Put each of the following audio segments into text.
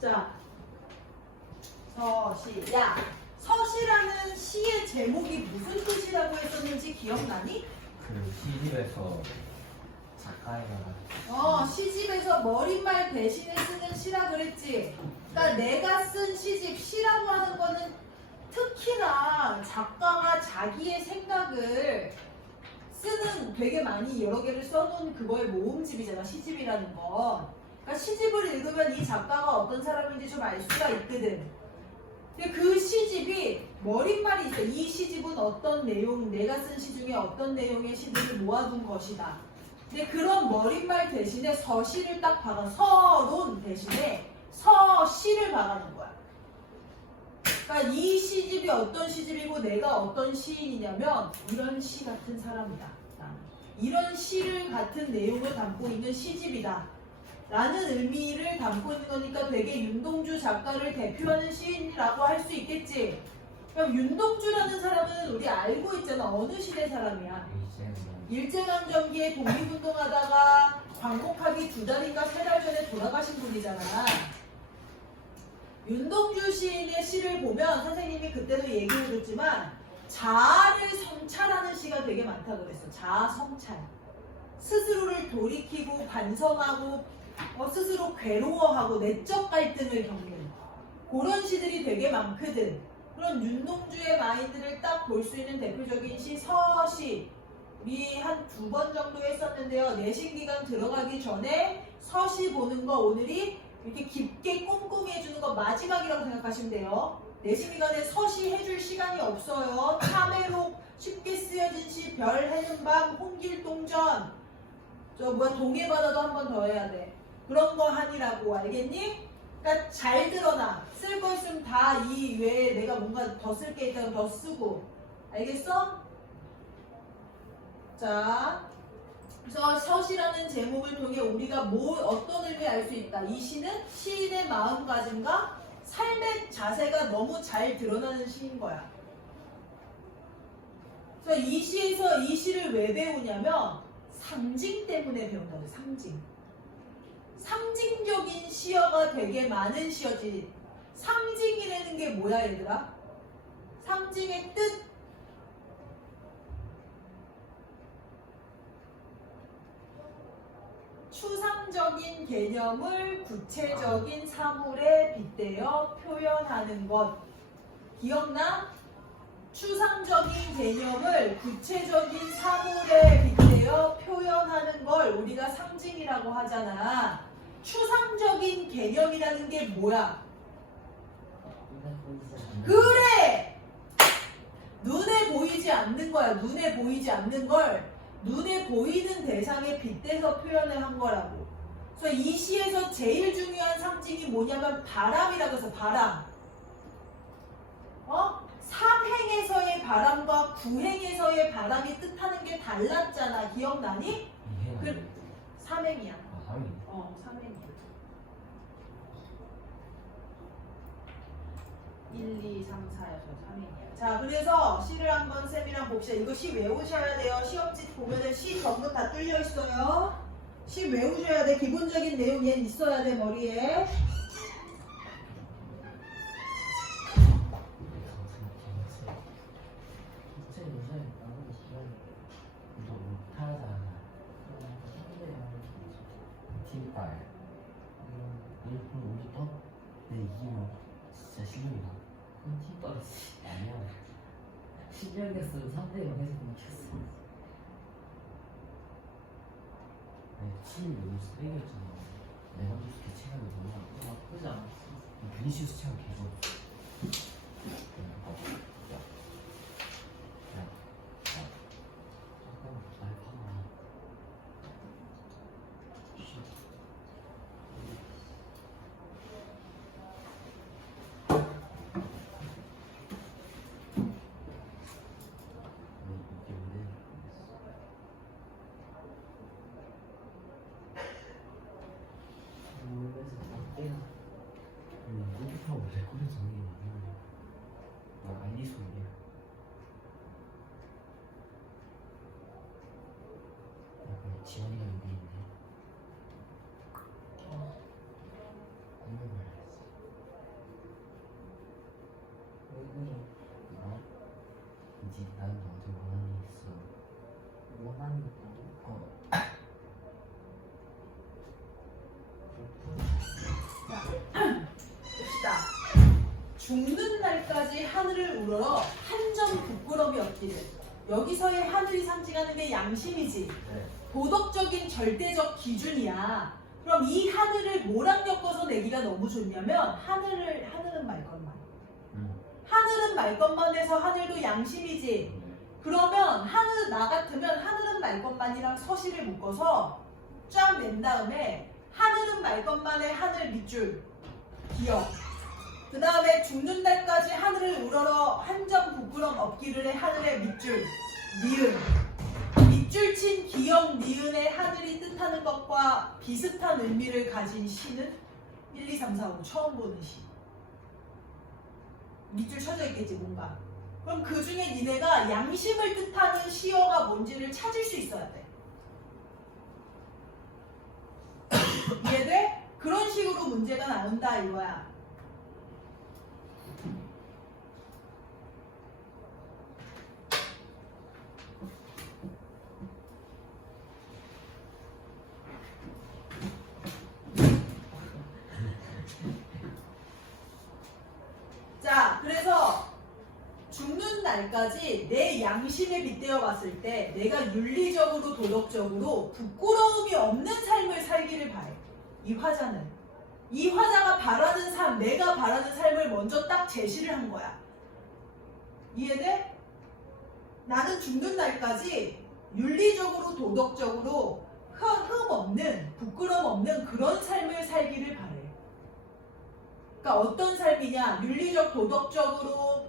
자, 서시. 야, 서시라는 시의 제목이 무슨 뜻이라고 했었는지 기억나니? 그 시집에서 작가가 어, 시집에서 머릿말 대신에 쓰는 시라 그랬지. 그러니까 내가 쓴 시집, 시라고 하는 거는 특히나 작가가 자기의 생각을 쓰는 되게 많이 여러 개를 써놓은 그거의 모음집이잖아, 시집이라는 건. 그러니까 시집을 읽으면 이 작가가 어떤 사람인지 좀 알 수가 있거든. 근데 그 시집이 머릿말이 있어. 이 시집은 어떤 내용, 내가 쓴 시 중에 어떤 내용의 시들을 모아둔 것이다. 근데 그런 머릿말 대신에 서시를 딱 박아 서론 대신에 서시를 박아놓은 거야. 그러니까 이 시집이 어떤 시집이고 내가 어떤 시인이냐면 이런 시 같은 사람이다. 이런 시를 같은 내용을 담고 있는 시집이다. 라는 의미를 담고 있는 거니까 되게 윤동주 작가를 대표하는 시인이라고 할 수 있겠지. 그럼 윤동주라는 사람은 우리 알고 있잖아. 어느 시대 사람이야. 일제강점기에 독립운동하다가 광복하기 두 달인가 세 달 전에 돌아가신 분이잖아. 윤동주 시인의 시를 보면 선생님이 그때도 얘기해줬지만 자아를 성찰하는 시가 되게 많다 그랬어. 자아 성찰. 스스로를 돌이키고 반성하고 어, 스스로 괴로워하고 내적 갈등을 겪는 그런 시들이 되게 많거든. 그런 윤동주의 마인드를 딱 볼 수 있는 대표적인 시 서시. 우리 한두 번 정도 했었는데요. 내신 기간 들어가기 전에 서시 보는 거 오늘이 이렇게 깊게 꼼꼼히 해주는 거 마지막이라고 생각하시면 돼요. 내신 기간에 서시 해줄 시간이 없어요. 참외록 쉽게 쓰여진 시, 별 해는 밤, 홍길동전. 저 뭐야 동해바다도 한 번 더 해야 돼. 그런 거 하니라고 알겠니? 그러니까 잘 들어놔. 쓸거 있으면 다 이 외에 내가 뭔가 더 쓸 게 있다면 더 쓰고. 알겠어? 자, 그래서 서시라는 제목을 통해 우리가 뭐 어떤 의미 알 수 있다. 이 시는 시인의 마음가짐과 삶의 자세가 너무 잘 드러나는 시인 거야. 그래서 이 시에서 이 시를 왜 배우냐면 상징 때문에 배운다고 상징. 상징적인 시어가 되게 많은 시어지. 상징이라는 게 뭐야 얘들아? 상징의 뜻 추상적인 개념을 구체적인 사물에 빗대어 표현하는 것. 기억나? 추상적인 개념을 구체적인 사물에 빗대어 표현하는 걸 우리가 상징이라고 하잖아. 추상적인 개념이라는 게 뭐야? 그래! 눈에 보이지 않는 거야. 눈에 보이지 않는 걸 눈에 보이는 대상에 빗대서 표현을 한 거라고. 그래서 이 시에서 제일 중요한 상징이 뭐냐면 바람이라고 해서 바람. 어? 삼행에서의 바람과 구행에서의 바람이 뜻하는 게 달랐잖아. 기억나니? 그- 안 삼행이야. 돼. 아, 삼이 어, 삼행이야. 1, 2, 3, 4여서 3행이야. 자, 그래서 시를 한번 쌤이랑 봅시다. 이거 시 외우셔야 돼요. 시험지 보면은 시 전부 다 뚫려 있어요. 시 외우셔야 돼. 기본적인 내용 얘는 있어야 돼, 머리에. 내 팀이 너무 쓰레기였잖아. 내가 무슨 개체감이 너무 안 나쁘지 않았어. 비니시우스 체험 계속 잠깐만 날 봐봐 이게 왜 모르면서 어때요? 컴퓨터가 왜 꺼내서 이게 나 알리 소리야 약간 지원이가 여기 있네 어, 아무 말 했어 죽는 날까지 하늘을 우러러 한 점 부끄러움이 없기를. 여기서의 하늘이 상징하는 게 양심이지. 네. 도덕적인 절대적 기준이야. 그럼 이 하늘을 뭐랑 엮어서 내기가 너무 좋냐면 하늘을 하늘은 말 것만. 음. 하늘은 말 것만 해서 하늘도 양심이지. 그러면 하늘 나 같으면 하늘은 말 것만이랑 서시를 묶어서 쫙 낸 다음에 하늘은 말 것만의 하늘 밑줄 기억. 그 다음에 죽는 날까지 하늘을 우러러 한 점 부끄럼 없기를 해 하늘의 밑줄 니은. 밑줄 친 기억 니은의 하늘이 뜻하는 것과 비슷한 의미를 가진 시는 1, 2, 3, 4, 5 처음 보는 시. 밑줄 쳐져 있겠지 뭔가. 그럼 그 중에 니네가 양심을 뜻하는 시어가 뭔지를 찾을 수 있어야 돼. 이해돼? 그런 식으로 문제가 나온다 이거야. 자, 그래서 죽는 날까지 내 양심에 빗대어 봤을 때 내가 윤리적으로 도덕적으로 부끄러움이 없는 삶을 살기를 바래. 이 화자는. 이 화자가 바라는 삶, 내가 바라는 삶을 먼저 딱 제시를 한 거야. 이해돼? 나는 죽는 날까지 윤리적으로 도덕적으로 흠, 흠 없는, 부끄럼 없는 그런 삶을 살기를 바래. 그러니까 어떤 삶이냐? 윤리적, 도덕적으로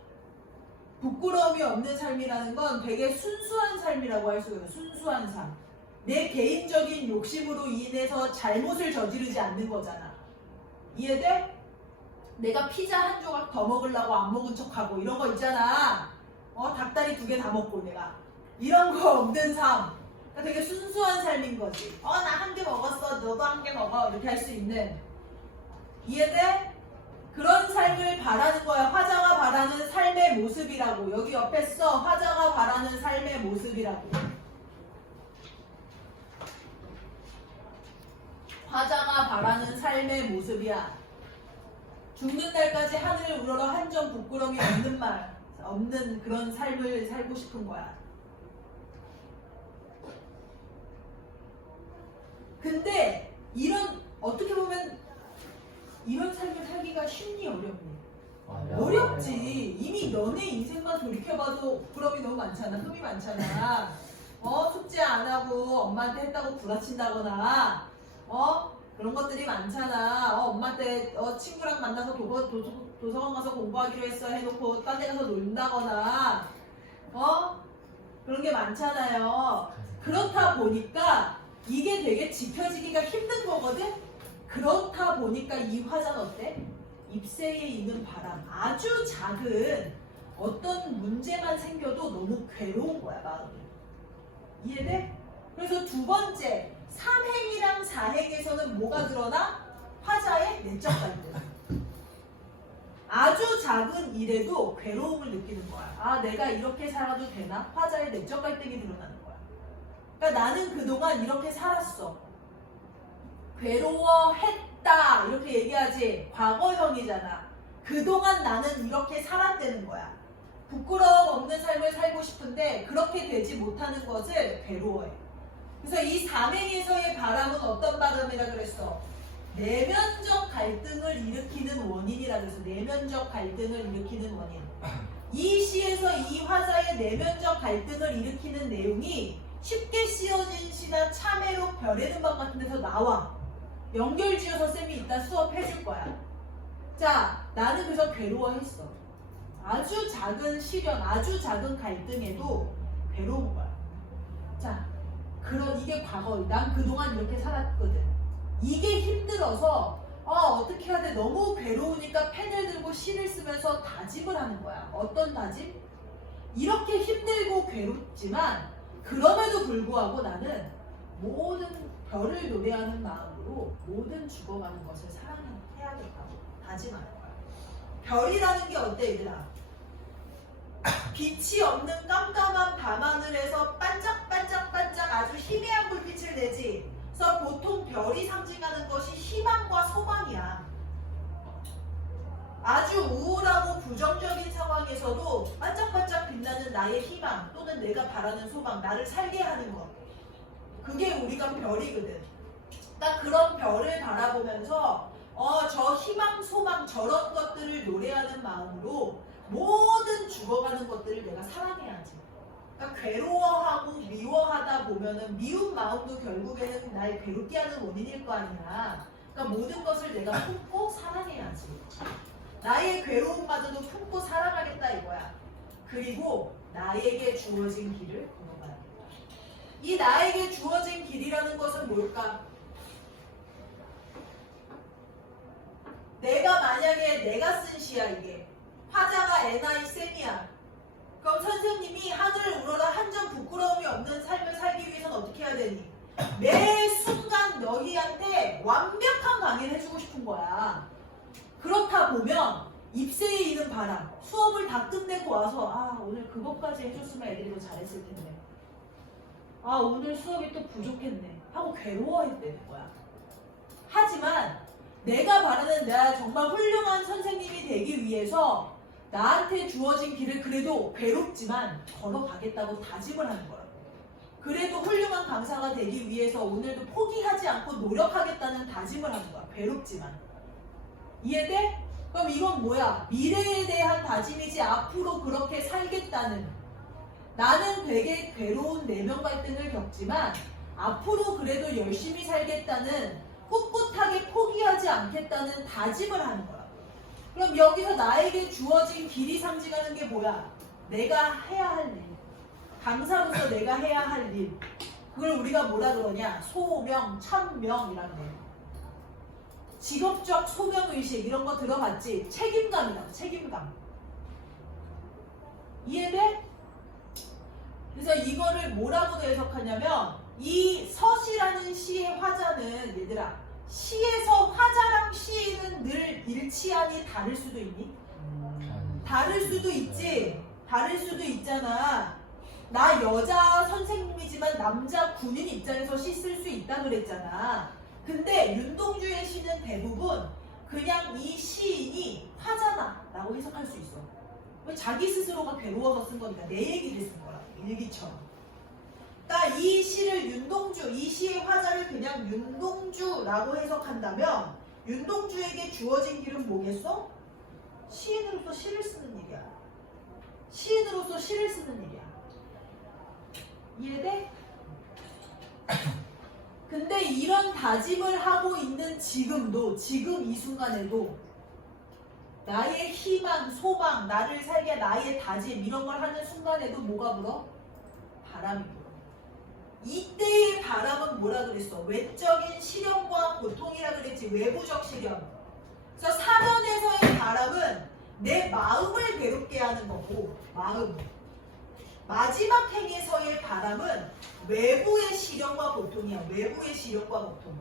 부끄러움이 없는 삶이라는 건 되게 순수한 삶이라고 할 수 있어요. 순수한 삶. 내 개인적인 욕심으로 인해서 잘못을 저지르지 않는 거잖아. 이해돼? 내가 피자 한 조각 더 먹으려고 안 먹은 척하고 이런 거 있잖아. 어, 닭다리 두 개 다 먹고 내가. 이런 거 없는 삶. 그러니까 되게 순수한 삶인 거지. 어, 나 한 개 먹었어. 너도 한 개 먹어. 이렇게 할 수 있는. 이해돼? 그런 삶을 바라는 거야. 화자가 바라는 삶의 모습이라고. 여기 옆에 써. 화자가 바라는 삶의 모습이라고. 화자가 바라는 삶의 모습이야. 죽는 날까지 하늘을 우러러 한 점 부끄러움이 없는 말, 없는 그런 삶을 살고 싶은 거야. 근데 이런 어떻게 보면 이런 삶을 살기가 쉽니 어렵니? 맞아요. 어렵지. 이미 너네 인생만 돌이켜봐도 부끄러움이 너무 많잖아. 흠이 많잖아. 어, 숙제 안 하고 엄마한테 했다고 구라친다거나, 어, 그런 것들이 많잖아. 어, 엄마한테 어, 친구랑 만나서 도서, 도서, 도서관 가서 공부하기로 했어 해놓고 딴 데 가서 놀다거나, 어, 그런 게 많잖아요. 그렇다 보니까 이게 되게 지켜지기가 힘든 거거든? 그렇다 보니까 이 화자는 어때? 잎새에 있는 바람 아주 작은 어떤 문제만 생겨도 너무 괴로운 거야 마음이 이해돼? 그래서 두 번째 삼행이랑 사행에서는 뭐가 드러나? 화자의 내적 갈등 아주 작은 일에도 괴로움을 느끼는 거야 아 내가 이렇게 살아도 되나? 화자의 내적 갈등이 드러나는 거야 그러니까 나는 그동안 이렇게 살았어 괴로워했다. 이렇게 얘기하지. 과거형이잖아. 그동안 나는 이렇게 살았다는 거야. 부끄러움 없는 삶을 살고 싶은데 그렇게 되지 못하는 것을 괴로워해. 그래서 이 삼행에서의 바람은 어떤 바람이라 그랬어? 내면적 갈등을 일으키는 원인이라 그래서 내면적 갈등을 일으키는 원인. 이 시에서 이 화자의 내면적 갈등을 일으키는 내용이 쉽게 씌어진 시나 참회록 별의 음악 같은 데서 나와 연결 지어서 쌤이 이따 수업 해줄 거야. 자, 나는 그래서 괴로워했어. 아주 작은 시련, 아주 작은 갈등에도 괴로운 거야. 자, 그런 이게 과거. 난 그동안 이렇게 살았거든. 이게 힘들어서 어, 어떻게 해야 돼? 너무 괴로우니까 펜을 들고 시를 쓰면서 다짐을 하는 거야. 어떤 다짐? 이렇게 힘들고 괴롭지만 그럼에도 불구하고 나는 모든 별을 노래하는 마음 으로 모든 죽어가는 것을 사랑해야겠다고 다짐하는 거야. 별이라는 게 어때 얘들아? 빛이 없는 깜깜한 밤하늘에서 반짝반짝반짝 아주 희미한 불빛을 내지. 그래서 보통 별이 상징하는 것이 희망과 소망이야. 아주 우울하고 부정적인 상황에서도 반짝반짝 빛나는 나의 희망 또는 내가 바라는 소망, 나를 살게 하는 것. 그게 우리가 별이거든. 딱 그런 별을 바라보면서 어, 저 희망, 소망 저런 것들을 노래하는 마음으로 모든 죽어가는 것들을 내가 사랑해야지. 그러니까 괴로워하고 미워하다 보면은 미운 마음도 결국에는 날 괴롭게 하는 원인일 거 아니야. 그러니까 모든 것을 내가 품고 사랑해야지. 나의 괴로움마저도 품고 살아가겠다 이거야. 그리고 나에게 주어진 길을 걸어가야겠다. 이 나에게 주어진 길이라는 것은 뭘까? 내가 만약에 내가 쓴 시야 이게 화자가 NI 쌤이야. 그럼 선생님이 하늘 우러러 한 점 부끄러움이 없는 삶을 살기 위해서는 어떻게 해야 되니? 매 순간 너희한테 완벽한 강의를 해주고 싶은 거야. 그렇다 보면 입새에 있는 바람, 수업을 다 끝내고 와서 아 오늘 그것까지 해줬으면 애들이 더 잘했을 텐데. 아 오늘 수업이 또 부족했네 하고 괴로워했다는 거야. 하지만 내가 바라는 내가 정말 훌륭한 선생님이 되기 위해서 나한테 주어진 길을 그래도 괴롭지만 걸어가겠다고 다짐을 하는 거야. 그래도 훌륭한 강사가 되기 위해서 오늘도 포기하지 않고 노력하겠다는 다짐을 하는 거야. 괴롭지만. 이해돼? 그럼 이건 뭐야? 미래에 대한 다짐이지 앞으로 그렇게 살겠다는. 나는 되게 괴로운 내면 갈등을 겪지만 앞으로 그래도 열심히 살겠다는 꿋꿋하게 포기하지 않겠다는 다짐을 하는 거야. 그럼 여기서 나에게 주어진 길이 상징하는 게 뭐야? 내가 해야 할 일. 강사로서 내가 해야 할 일. 그걸 우리가 뭐라 그러냐? 소명, 천명이라는 거예요. 직업적 소명의식 이런 거 들어봤지? 책임감이라고, 책임감. 이해돼? 그래서 이거를 뭐라고 해석하냐면 이 서시라는 시의 화자는 얘들아 시에서 화자랑 시인은 늘 일치하니 다를 수도 있니? 다를 수도 있지. 다를 수도 있잖아. 나 여자 선생님이지만 남자 군인 입장에서 시 쓸 수 있다 그랬잖아. 근데 윤동주의 시는 대부분 그냥 이 시인이 화잖아 라고 해석할 수 있어. 왜 자기 스스로가 괴로워서 쓴 거니까 내 얘기를 쓴 거라. 일기처럼. 그러니까 이 시를 윤동주, 이 시의 화자를 그냥 윤동주라고 해석한다면 윤동주에게 주어진 길은 뭐겠어? 시인으로서 시를 쓰는 일이야. 시인으로서 시를 쓰는 일이야. 이해돼? 근데 이런 다짐을 하고 있는 지금도, 지금 이 순간에도 나의 희망, 소망, 나를 살게 나의 다짐 이런 걸 하는 순간에도 뭐가 불어? 바람이 불어. 이때의 바람은 뭐라 그랬어? 외적인 시련과 고통이라 그랬지. 외부적 시련. 그래서 사면에서의 바람은 내 마음을 괴롭게 하는 거고 마음. 마지막 행에서의 바람은 외부의 시련과 고통이야. 외부의 시련과 고통.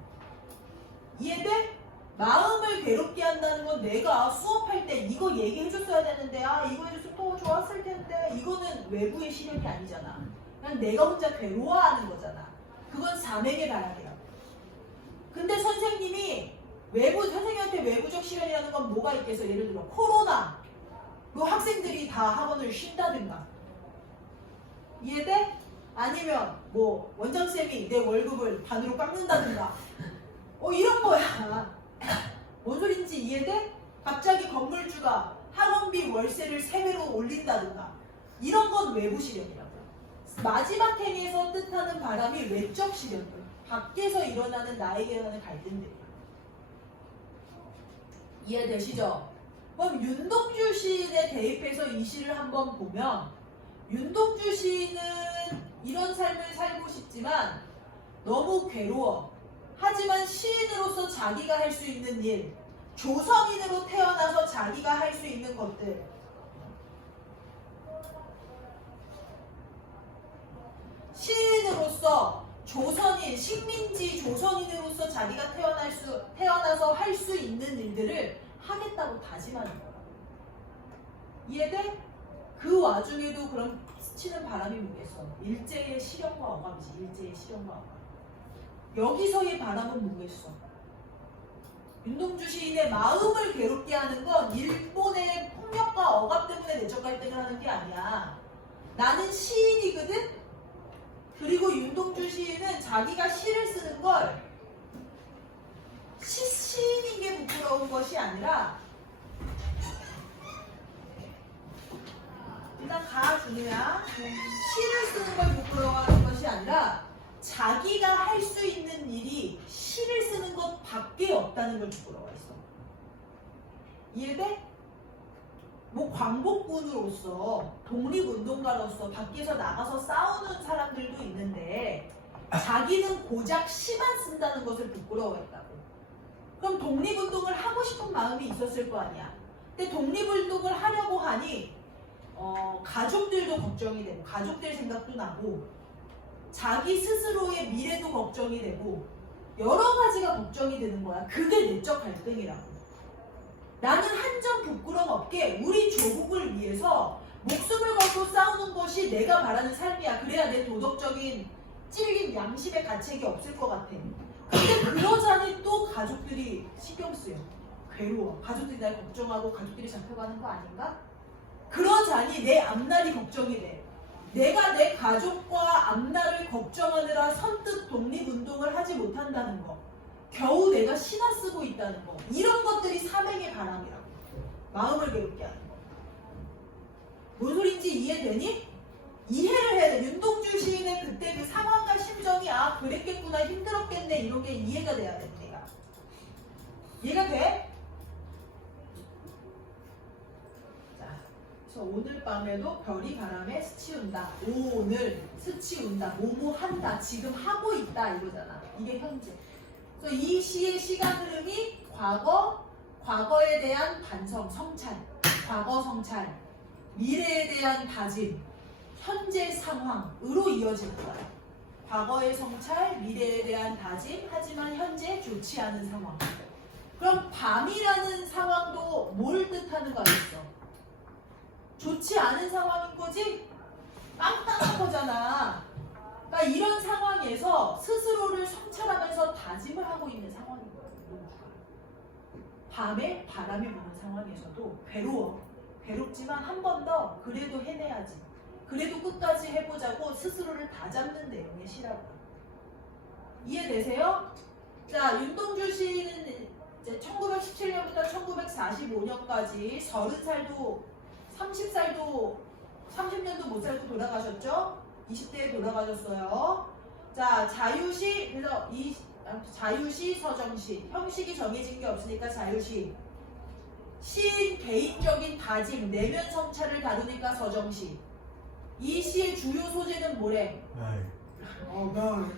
이해돼? 마음을 괴롭게 한다는 건 내가 수업할 때 이거 얘기해줬어야 되는데 아 이거 해줬으면 더 좋았을 텐데 이거는 외부의 시련이 아니잖아. 그냥 내가 혼자 괴로워하는 거잖아. 그건 사맹의 바람이야. 근데 선생님이 외부 선생님한테 외부적 시련이라는 건 뭐가 있겠어? 예를 들어 코로나. 그 학생들이 다 학원을 쉰다든가. 이해돼? 아니면 뭐 원장 쌤이 내 월급을 반으로 깎는다든가. 어 이런 거야. 뭔 소린지 이해돼? 갑자기 건물주가 학원비 월세를 세배로 올린다든가. 이런 건 외부 시련이라고. 마지막 행에서 뜻하는 바람이 외적 시련들. 밖에서 일어나는 나에게 일어나는 갈등들이야. 이해되시죠? 그럼 윤동주 시인에 대입해서 이 시를 한번 보면 윤동주 시인은 이런 삶을 살고 싶지만 너무 괴로워. 하지만 시인으로서 자기가 할 수 있는 일, 조선인으로 태어나서 자기가 할 수 있는 것들, 시인으로서 조선인, 식민지 조선인으로서 자기가 태어날 수, 태어나서 할 수 있는 일들을 하겠다고 다짐하는 거야. 이해돼? 그 와중에도 그럼 스치는 바람이 뭐겠어? 일제의 시련과 어감이지, 일제의 시련과 어감. 여기서의 바람은 뭐겠어? 윤동주 시인의 마음을 괴롭게 하는 건 일본의 내적 갈등을 하는 게 아니야. 나는 시인이거든? 그리고 윤동주 시인은 자기가 시를 쓰는 걸 시, 시인인 게 부끄러운 것이 아니라 일단 가 준우야 시를 쓰는 걸 부끄러워하는 것이 아니라 자기가 할 수 있는 일이 시를 쓰는 것 밖에 없다는 걸 부끄러워했어 이해돼? 뭐 광복군으로서 독립운동가로서 밖에서 나가서 싸우는 사람들도 있는데 자기는 고작 시만 쓴다는 것을 부끄러워했다고 그럼 독립운동을 하고 싶은 마음이 있었을 거 아니야 근데 독립운동을 하려고 하니 어, 가족들도 걱정이 되고 가족들 생각도 나고 자기 스스로의 미래도 걱정이 되고 여러 가지가 걱정이 되는 거야. 그게 내적 갈등이라고. 나는 한 점 부끄럼 없게 우리 조국을 위해서 목숨을 걸고 싸우는 것이 내가 바라는 삶이야. 그래야 내 도덕적인 찔린 양심의 가책이 없을 것 같아. 근데 그러자니 또 가족들이 신경 쓰여. 괴로워. 가족들이 날 걱정하고 가족들이 잡혀가는 거 아닌가? 그러자니 내 앞날이 걱정이 돼. 내가 내 가족과 앞날을 걱정하느라 선뜻 독립운동을 하지 못한다는 거. 겨우 내가 신화 쓰고 있다는 거. 이런 것들이 사명의 바람이라고. 마음을 괴롭게 하는 거. 뭔 소린지 이해되니? 이해를 해야 돼. 윤동주 시인의 그때 그 상황과 심정이 아 그랬겠구나 힘들었겠네 이런 게 이해가 돼야 돼 내가. 이해가 돼? 자, 그래서 오늘 밤에도 별이 바람에 스치운다. 오늘 스치운다. 뭐뭐 한다. 지금 하고 있다 이거잖아. 이게 현재. 그래서 이 시의 시간 흐름이 과거, 과거에 대한 반성, 성찰, 과거 성찰, 미래에 대한 다짐, 현재 상황으로 이어질 거야. 과거의 성찰, 미래에 대한 다짐, 하지만 현재 좋지 않은 상황. 그럼 밤이라는 상황도 뭘 뜻하는 거 알겠어? 좋지 않은 상황인 거지? 빵빵한 거잖아. 그러니까 이런 상황에서 스스로를 성찰하면서 다짐을 하고 있는 상황인. 윤동주가. 밤에 바람이 부는 상황에서도 괴로워. 괴롭지만 한 번 더 그래도 해내야지. 그래도 끝까지 해보자고 스스로를 다잡는 내용의 시라고. 이해되세요? 자, 윤동주 시인은 이제 1917년부터 1945년까지 30살도 30살도 30년도 못 살고 돌아가셨죠? 20대에 돌아가셨어요. 자, 자유시 그래서 이 아, 자유시 서정시 형식이 정해진 게 없으니까 자유시 시인 개인적인 다짐 내면 성찰을 다루니까 서정시 이 시의 주요 소재는 뭐래? 어,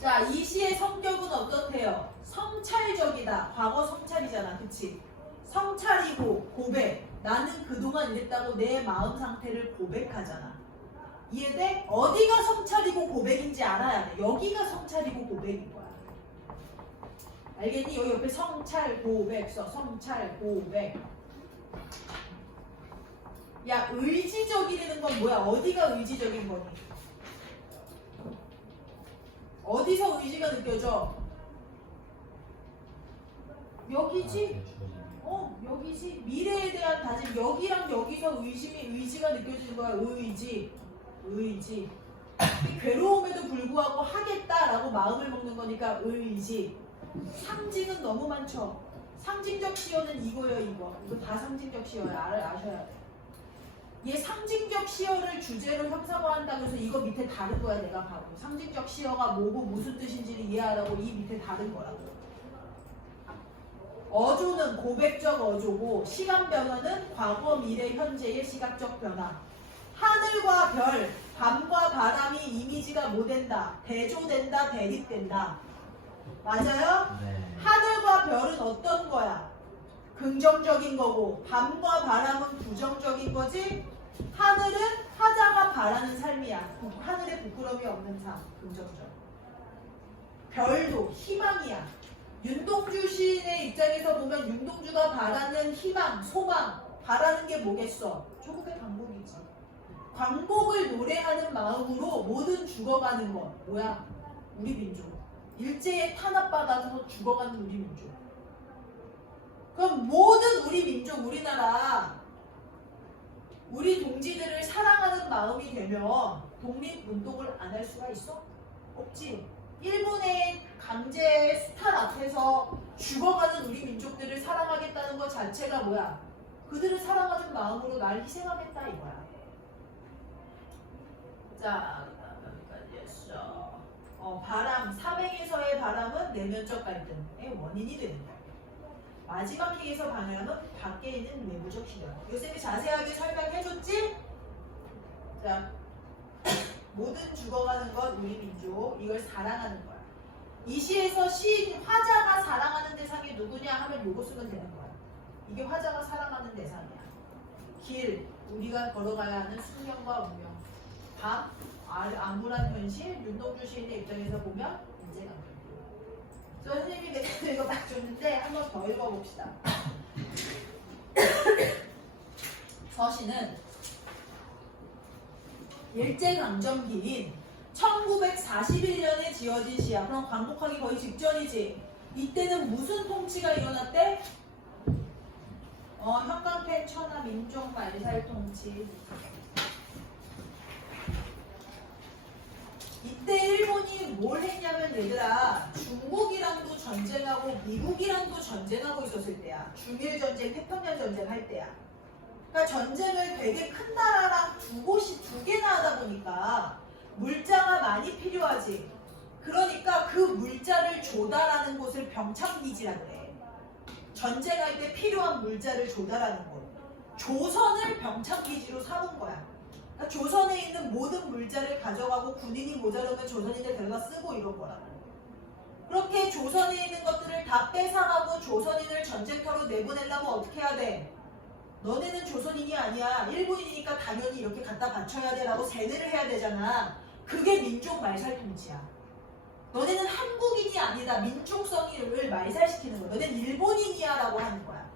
자, 이 시의 성격은 어떻대요? 성찰적이다. 과거 성찰이잖아. 그치? 성찰이고 고백. 나는 그동안 이랬다고 내 마음 상태를 고백하잖아. 이해돼? 어디가 성찰이고 고백인지 알아야 돼. 여기가 성찰이고 고백인 거야. 알겠니? 여기 옆에 성찰 고백 써. 성찰 고백. 야, 의지적이라는 건 뭐야? 어디가 의지적인 거니? 어디서 의지가 느껴져? 여기지? 어, 여기지? 미래에 대한 다짐. 여기랑 여기서 의심이, 의지가 느껴지는 거야. 의지. 의지. 괴로움에도 불구하고 하겠다라고 마음을 먹는 거니까 의지. 상징은 너무 많죠. 상징적 시어는 이거예요, 이거. 이거 다 상징적 시어야. 알, 아셔야 돼. 얘 상징적 시어를 주제로 형상화한다고 해서 이거 밑에 다른 거야, 내가 바로. 상징적 시어가 뭐고 무슨 뜻인지를 이해하라고 이 밑에 다른 거라고. 어조는 고백적 어조고 시간 변화는 과거, 미래, 현재의 시각적 변화. 하늘과 별, 밤과 바람이 이미지가 뭐 된다? 대조된다, 대립된다. 맞아요? 네. 하늘과 별은 어떤 거야? 긍정적인 거고 밤과 바람은 부정적인 거지? 하늘은 하자가 바라는 삶이야. 부- 하늘에 부끄러움이 없는 삶, 긍정적. 별도 희망이야. 윤동주 시인의 입장에서 보면 윤동주가 바라는 희망, 소망, 바라는 게 뭐겠어? 조국의 광복이지. 광복을 노래하는 마음으로 모든 죽어가는 것. 뭐야? 우리 민족. 일제에 탄압받아서 죽어가는 우리 민족. 그럼 모든 우리 민족, 우리나라 우리 동지들을 사랑하는 마음이 되면 독립운동을 안 할 수가 있어? 없지. 일본의 강제 수탈 앞에서 죽어가는 우리 민족들을 사랑하겠다는 것 자체가 뭐야? 그들을 사랑하는 마음으로 날 희생하겠다 이거야. 자, 여기까지 했어. 어, 바람, 사백에서의 바람은 내면적 갈등의 원인이 된다. 마지막 회에서 방향은 밖에 있는 외부적 시련. 요쌤이 자세하게 설명해줬지? 자, 모든 죽어가는 것 우리 민족 이걸 사랑하는 거야. 이 시에서 시인 화자가 사랑하는 대상이 누구냐 하면 요거 쓰면 되는 거야. 이게 화자가 사랑하는 대상이야. 길, 우리가 걸어가야 하는 숙명과 운명. 밤, 아- 암울한 현실, 윤동주 시인의 입장에서 보면 인재관계. 저 선생님이 내가 이거 딱 줬는데 한 번 더 읽어봅시다. 서시는 일제강점기인 1941년에 지어진 시야. 그럼 광복하기 거의 직전이지. 이때는 무슨 통치가 일어났대? 어, 형광펜 천하 민족 말살 통치. 이때 일본이 뭘 했냐면 얘들아 중국이랑도 전쟁하고 미국이랑도 전쟁하고 있었을 때야. 중일 전쟁, 태평양 전쟁 할 때야. 그러니까 전쟁을 되게 큰 나라랑 두 곳이 두 개나 하다 보니까 물자가 많이 필요하지. 그러니까 그 물자를 조달하는 곳을 병창기지라 그래. 전쟁할 때 필요한 물자를 조달하는 곳. 조선을 병창기지로 삼은 거야. 그러니까 조선에 있는 모든 물자를 가져가고 군인이 모자라면 조선인들 데려다 쓰고 이런 거라고. 그렇게 조선에 있는 것들을 다 뺏어가고 조선인을 전쟁터로 내보내려면 어떻게 해야 돼? 너네는 조선인이 아니야. 일본이니까 당연히 이렇게 갖다 바쳐야 돼라고 세뇌를 해야 되잖아. 그게 민족 말살 통치야. 너네는 한국인이 아니다. 민족성을 말살시키는 거야. 너네는 일본인이야 라고 하는 거야.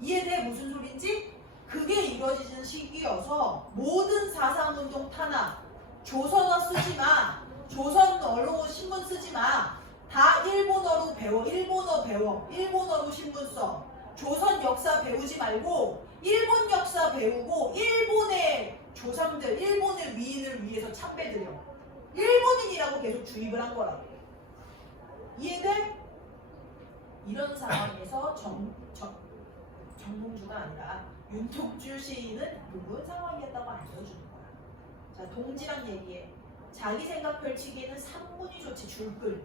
이해돼? 무슨 소린지? 그게 이루어지는 시기여서 모든 사상운동 탄압, 조선어 쓰지 마, 조선어로 신문 쓰지 마, 다 일본어로 배워, 일본어 배워, 일본어로 신문 써. 조선 역사 배우지 말고 일본 역사 배우고 일본의 조상들, 일본의 위인을 위해서 참배드려. 일본인이라고 계속 주입을 한 거라고. 이해돼? 이런 상황에서 정, 정, 정몽주가 아니라 윤통주 시인은 누군 상황이었다고 알려주는 거야. 자, 동지랑 얘기해. 자기 생각 펼치기에는 산문이 좋지, 줄글.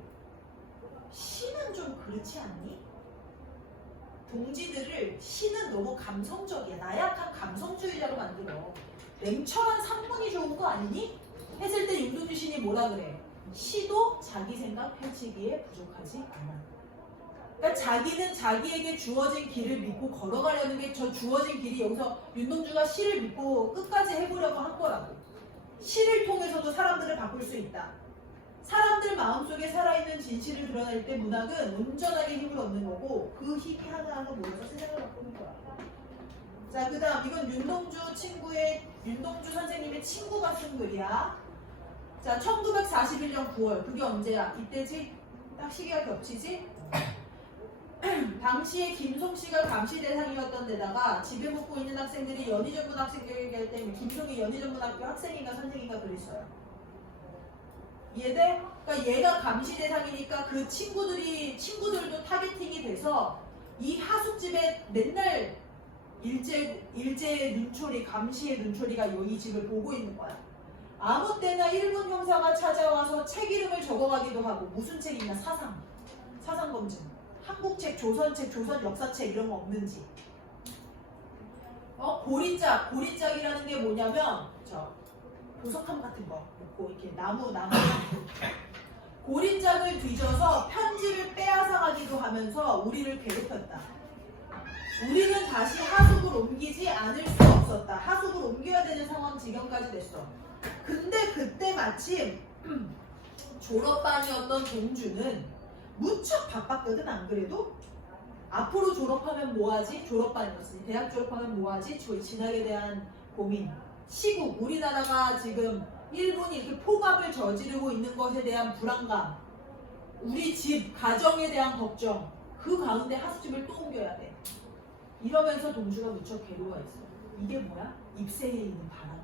시는 좀 그렇지 않니? 동지들을 시는 너무 감성적이야. 나약한 감성주의자로 만들어. 냉철한 산문이 좋은 거 아니니? 했을 때 윤동주 시인이 뭐라 그래? 시도 자기 생각 펼치기에 부족하지 않아. 그러니까 자기는 자기에게 주어진 길을 믿고 걸어가려는 게 저 주어진 길이 여기서 윤동주가 시를 믿고 끝까지 해보려고 한 거라고. 시를 통해서도 사람들을 바꿀 수 있다. 사람들 마음속에 살아있는 진실을 드러낼 때 문학은 온전하게 힘을 얻는 거고 그 힘이 하나하나 모여서 세상을 바꾸는 거야. 자, 그 다음 이건 윤동주 친구의 윤동주 선생님의 친구가 쓴 글이야. 자, 1941년 9월 그게 언제야? 이때지? 딱 시기가 겹치지? 당시에 김송 씨가 감시 대상이었던 데다가 집에 묵고 있는 학생들이 연희전문 학생들이기 때문에 김송이 연희전문학교 학생인가 선생인가 그랬어요. 이해돼? 그러니까 얘가 감시 대상이니까 그 친구들이 친구들도 타겟팅이 돼서 이 하숙집에 맨날 일제 일제의 눈초리 감시의 눈초리가 요이 집을 보고 있는 거야. 아무 때나 일본 형사가 찾아와서 책 이름을 적어가기도 하고 무슨 책이냐 사상 사상 검증 한국책 조선책 조선 역사책 이런 거 없는지 어 고린짝 고린짝이라는 게 뭐냐면 저 보석함 같은 거 놓고 이렇게 나무 나무 고린짝을 뒤져서 편지를 빼앗아가기도 하면서 우리를 괴롭혔다. 우리는 다시 하숙을 옮기지 않을 수 없었다. 하숙을 옮겨야 되는 상황 지경까지 됐어. 근데 그때 마침 졸업반이었던 동주는 무척 바빴거든 안 그래도 앞으로 졸업하면 뭐하지? 졸업반이었으니 대학 졸업하면 뭐하지? 저 진학에 대한 고민 시국 우리나라가 지금 일본이 이렇게 폭압을 저지르고 있는 것에 대한 불안감 우리 집 가정에 대한 걱정 그 가운데 하숙집을 또 옮겨야 돼 이러면서 동주가 무척 괴로워했어 이게 뭐야? 입새에 있는 바람이야.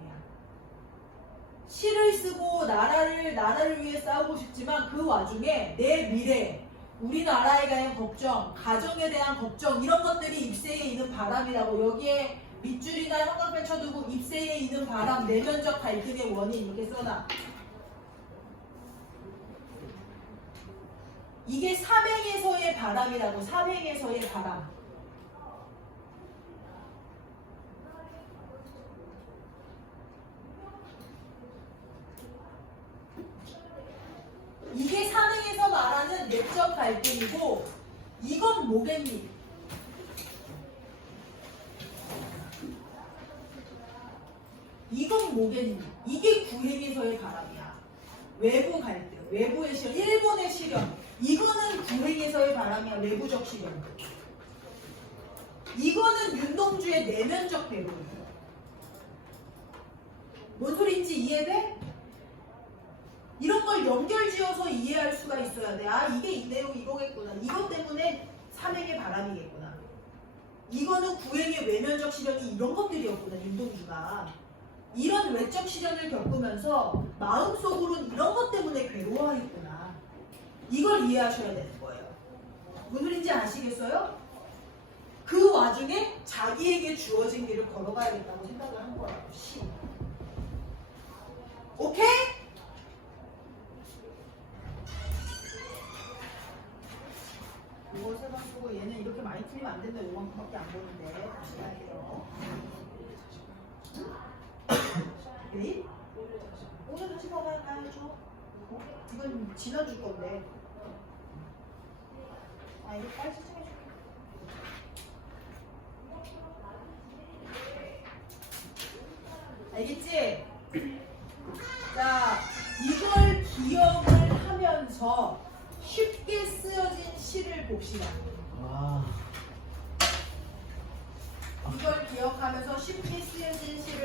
시를 쓰고 나라를 나라를 위해 싸우고 싶지만 그 와중에 내 미래, 우리나라에 대한 걱정, 가정에 대한 걱정 이런 것들이 입새에 있는 바람이라고 여기에 밑줄이나 형광펜 쳐두고 입새에 있는 바람, 내면적 갈등의 원인 이렇게 써놔. 이게 삼행에서의 바람이라고 삼행에서의 바람. 이게 삼행에서 말하는 내적 갈등이고 이건 뭐겠니? 이건 뭐겠니? 이게 구행에서의 바람이야. 외부 갈등, 외부의 실현, 일본의 실현. 이거는 구행에서의 바람이야. 외부적 실현. 이거는 윤동주의 내면적 배분. 뭔 소린지 이해돼? 이런 걸 연결지어서 이해할 수가 있어야 돼. 아, 이게 이 내용 이거겠구나. 이것 때문에 삼행의 바람이겠구나. 이거는 구행의 외면적 실현이 이런 것들이었구나, 윤동주가. 이런 외적 시련을 겪으면서 마음속으로는 이런 것 때문에 괴로워하겠구나. 이걸 이해하셔야 되는 거예요. 무슨 말인지 아시겠어요? 그 와중에 자기에게 주어진 길을 걸어가야겠다고 생각을 한 거라고. 시. 오케이? 틀리면 안 된다. 요만큼밖에 안 보는데 다시 할게요. 네? 오늘 다시 봐봐야 가야죠. 이건 지나줄 건데. 아 이거 빨리 수정해줄게. 알겠지? 자, 이걸 기억을 하면서 쉽게 쓰여진 시를 봅시다. 와. 이걸